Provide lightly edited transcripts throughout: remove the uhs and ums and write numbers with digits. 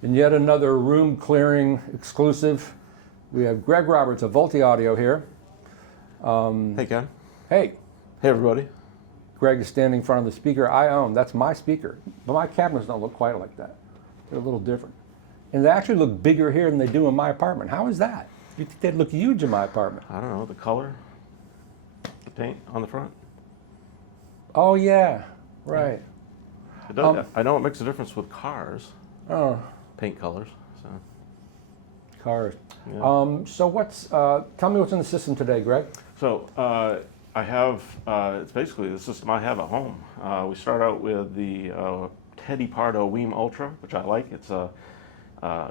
In yet another room clearing exclusive, we have Greg Roberts of Volti Audio here. Hey, Ken. Hey. Hey, everybody. Greg is standing in front of the speaker I own. That's my speaker. But my cabinets don't look quite like that. They're a little different. And they actually look bigger here than they do in my apartment. How is that? You'd think they'd look huge in my apartment. I don't know, the color, the paint on the front. Oh, yeah. Right. It does, I know it makes a difference with cars. Oh. Paint colors. So. Cars. Yeah. So what's, tell me what's in the system today, Greg. So I have, it's basically the system I have at home. We start out with the Teddy Pardo Weem Ultra, which I like. It's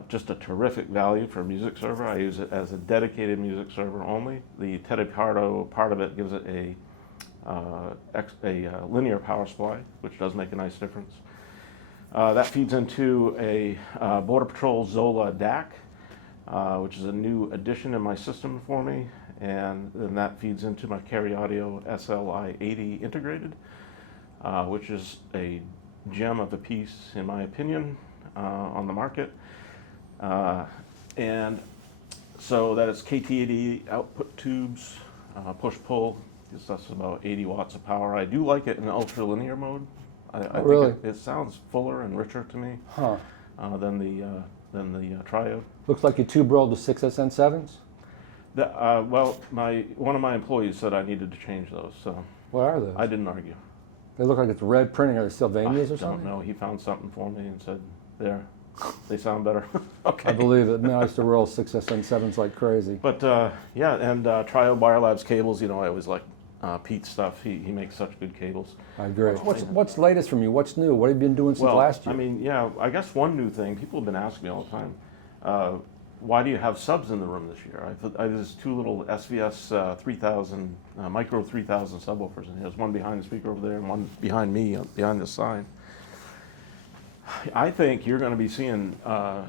just a terrific value for a music server. I use it as a dedicated music server only. The Teddy Pardo part of it gives it a linear power supply, which does make a nice difference. That feeds into a BorderPatrol Zola DAC, which is a new addition in my system for me, and then that feeds into my Cary Audio SLI-80 integrated, which is a gem of a piece, in my opinion, on the market. And so that is KT80 output tubes, push-pull, gives us about 80 watts of power. I do like it in ultra-linear mode. I really? think it sounds fuller and richer to me than the triode. Looks like your tube rolled to 6SN7s? Well, one of my employees said I needed to change those, so. What are those? I didn't argue. They look like it's red printing. Are they Sylvanias or something? I don't know. He found something for me and said, there, they sound better. Okay. I believe it. Man, I used to roll 6SN7s like crazy. But yeah, and Triode Wire Labs cables, you know, I always like Pete's stuff. He makes such good cables. I agree. What's latest from you? What's new? What have you been doing since last year? I mean, yeah, I guess one new thing, people have been asking me all the time, why do you have subs in the room this year? There's two little SVS 3000, Micro 3000 subwoofers in here. There's one behind the speaker over there and one behind me, behind this side. I think you're going to be seeing SVS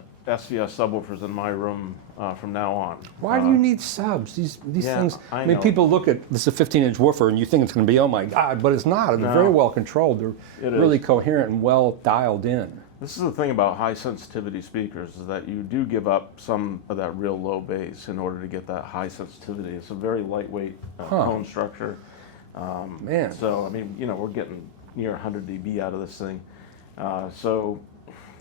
subwoofers in my room from now on. Why do you need subs? These things, I mean, know. People look at this is a 15-inch woofer and you think it's going to be, oh my God, but it's not. They're very well controlled. They're really coherent and well dialed in. This is the thing about high sensitivity speakers, is that you do give up some of that real low bass in order to get that high sensitivity. It's a very lightweight tone structure. Man. So, I mean, you know, we're getting near 100 dB out of this thing. So,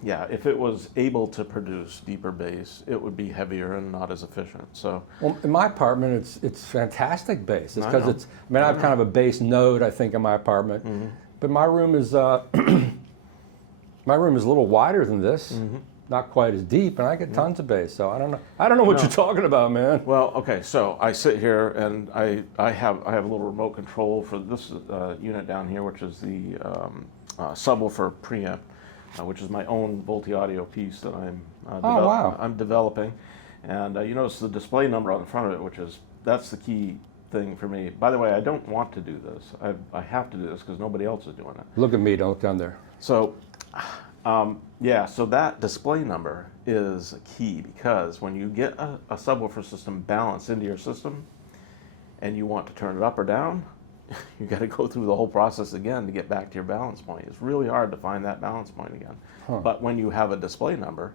yeah, if it was able to produce deeper bass, it would be heavier and not as efficient. So, well, in my apartment, it's fantastic bass. It's because it's. I mean, I have kind of a bass node, I think, in my apartment, but my room is my room is a little wider than this, not quite as deep, and I get tons of bass. So I don't know. I don't know what you're talking about, man. Well, okay, so I sit here and I have a little remote control for this unit down here, which is the subwoofer preamp, which is my own Volti Audio piece that I'm developing. And you notice the display number on the front of it, that's the key thing for me. By the way, I don't want to do this. I have to do this because nobody else is doing it. Look at me, don't look down there. So, yeah, so that display number is key, because when you get a subwoofer system balanced into your system and you want to turn it up or down, you got to go through the whole process again to get back to your balance point. It's really hard to find that balance point again. But when you have a display number,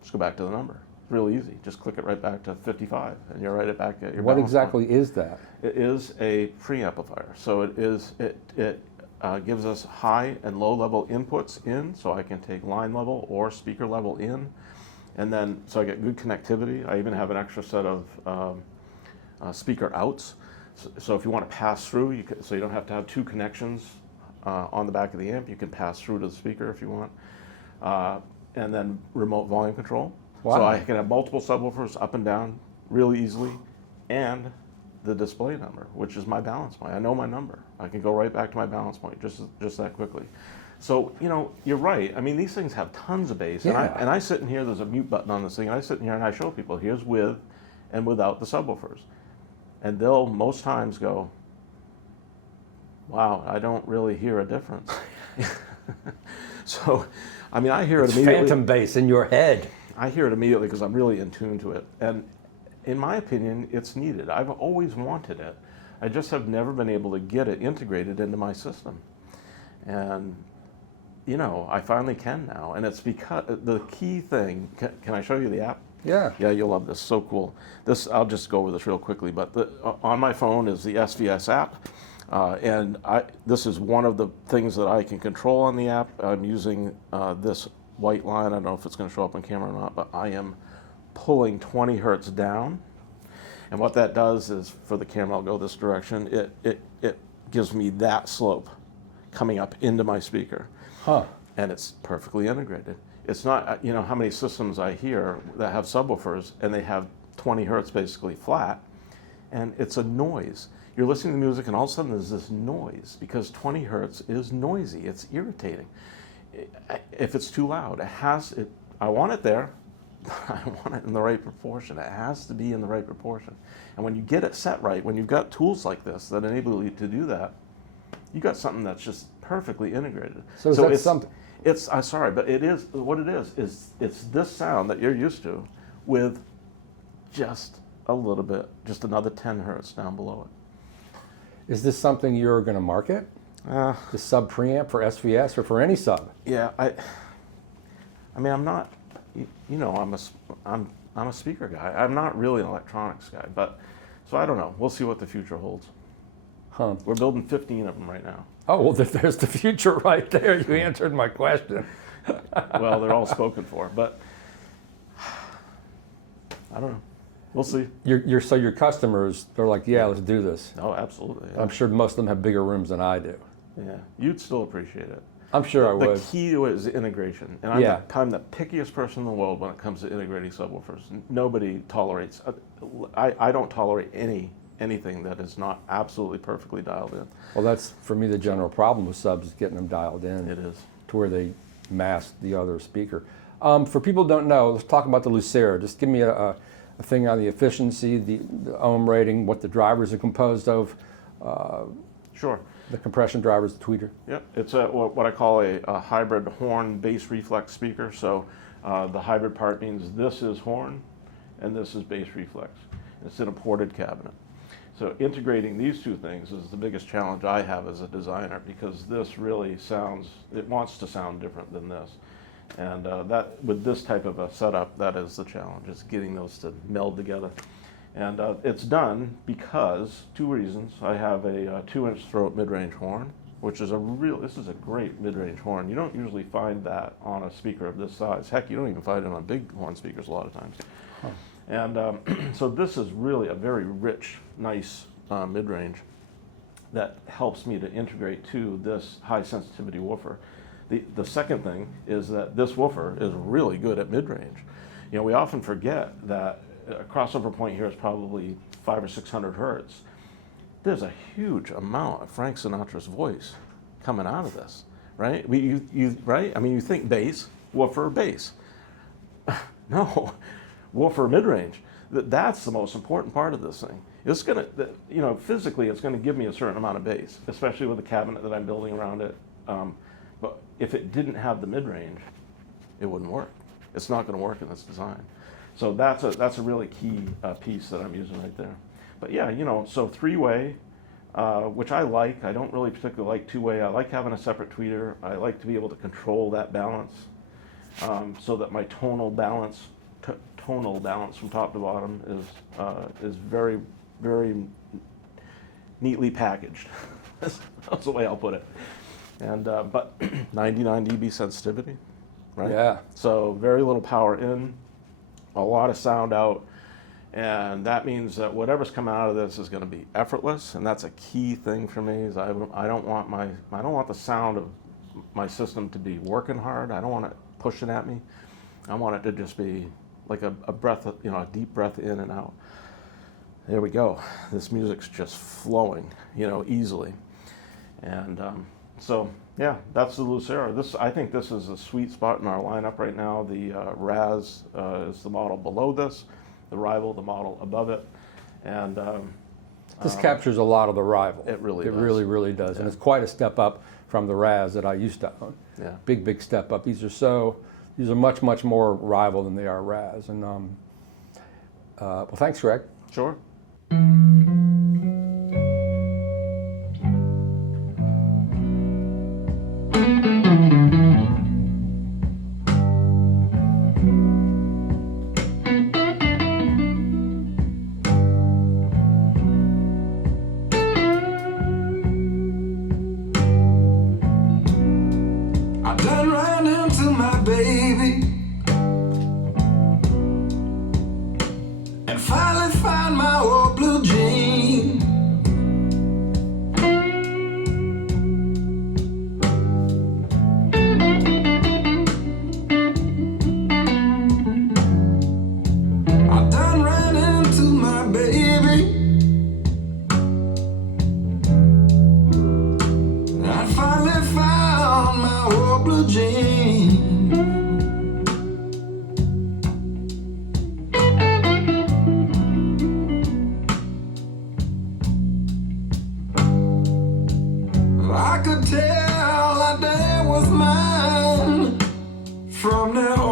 just go back to the number. It's really easy. Just click it right back to 55 and you're right back at your balance point. What exactly is that? It is a preamplifier. So it gives us high and low level inputs in, so I can take line level or speaker level in, and then so I get good connectivity. I even have an extra set of speaker outs, so if you want to pass through, so you don't have to have two connections on the back of the amp, you can pass through to the speaker if you want, and then remote volume control. Wow. So I can have multiple subwoofers up and down really easily, and the display number, which is my balance point. I know my number. I can go right back to my balance point just that quickly. So, you know, you're right. I mean, these things have tons of bass. Yeah. And I sit in here, there's a mute button on this thing, and I sit in here and I show people, here's with and without the subwoofers. And they'll most times go, wow, I don't really hear a difference. So, I mean, I hear it immediately. Phantom bass in your head. I hear it immediately because I'm really in tune to it. And in my opinion, it's needed. I've always wanted it. I just have never been able to get it integrated into my system. And you know, I finally can now, and it's because the key thing. Can I show you the app? Yeah. Yeah, you'll love this. So cool. This, I'll just go over this real quickly. But on my phone is the SVS app, and this is one of the things that I can control on the app. I'm using this white line. I don't know if it's going to show up on camera or not, but I am pulling 20 hertz down, and what that does is, for the camera, I'll go this direction. It gives me that slope coming up into my speaker. Huh. And it's perfectly integrated. It's not, you know, how many systems I hear that have subwoofers and they have 20 hertz basically flat, and it's a noise. You're listening to music and all of a sudden there's this noise because 20 hertz is noisy. It's irritating. If it's too loud, I want it there, but I want it in the right proportion. It has to be in the right proportion. And when you get it set right, when you've got tools like this that enable you to do that, you got something that's just perfectly integrated. So it's something. It's, I'm sorry, but it is, what it is it's this sound that you're used to with just a little bit, just another 10 hertz down below it. Is this something you're going to market? The sub preamp for SVS or for any sub? Yeah, I mean, I'm not, you know, I'm a speaker guy. I'm not really an electronics guy, but, so I don't know. We'll see what the future holds. Huh. We're building 15 of them right now. Oh, well, there's the future right there. You answered my question. Well, they're all spoken for, but I don't know. We'll see. So your customers, they're like, yeah, let's do this. Oh, absolutely. Yeah. I'm sure most of them have bigger rooms than I do. Yeah, you'd still appreciate it. I'm sure I would. The key to it is integration, and I'm the pickiest person in the world when it comes to integrating subwoofers. Nobody tolerates. I don't tolerate anything that is not absolutely perfectly dialed in. Well, that's for me the general problem with subs is getting them dialed in. It is. To where they mask the other speaker. For people who don't know, let's talk about the Lucera. Just give me a thing on the efficiency, the ohm rating, what the drivers are composed of. Sure. The compression drivers, the tweeter. Yep, it's what I call a hybrid horn bass reflex speaker. So the hybrid part means this is horn and this is bass reflex. It's in a ported cabinet. So integrating these two things is the biggest challenge I have as a designer, because this really sounds, it wants to sound different than this. And that, with this type of a setup, that is the challenge, is getting those to meld together. And it's done because, two reasons. I have a 2-inch throat mid-range horn, which is this is a great mid-range horn. You don't usually find that on a speaker of this size. Heck, you don't even find it on big horn speakers a lot of times. Huh. And so this is really a very rich, nice mid-range that helps me to integrate to this high sensitivity woofer. The second thing is that this woofer is really good at mid-range. You know, we often forget that a crossover point here is probably 500 or 600 hertz. There's a huge amount of Frank Sinatra's voice coming out of this, right? Right? I mean, you think bass, woofer, bass. No, woofer, mid-range. That's the most important part of this thing. It's gonna, you know, physically, it's gonna give me a certain amount of bass, especially with the cabinet that I'm building around it. But if it didn't have the mid-range, it wouldn't work. It's not gonna work in this design. So that's a really key piece that I'm using right there. But yeah, you know, so 3-way, which I like. I don't really particularly like 2-way. I like having a separate tweeter. I like to be able to control that balance so that my tonal balance from top to bottom is very, very neatly packaged. That's the way I'll put it. And but 99 dB sensitivity, right? Yeah. So very little power in, a lot of sound out, and that means that whatever's coming out of this is going to be effortless, and that's a key thing for me. Is I don't want the sound of my system to be working hard. I don't want it pushing at me. I want it to just be like a breath, you know, a deep breath in and out. There we go. This music's just flowing, you know, easily, and so yeah, that's the Lucera. I think this is a sweet spot in our lineup right now. The Raz is the model below this, the Rival the model above it, and this captures a lot of the Rival. It really does. It really does, yeah. And it's quite a step up from the Raz that I used to own. Yeah, big step up. These are much more Rival than they are Raz. And well, thanks, Greg. Sure. I done ran into my baby and finally found my old blue jean. I done ran into my baby. I finally found my old blue jean. I could tell that day was mine from now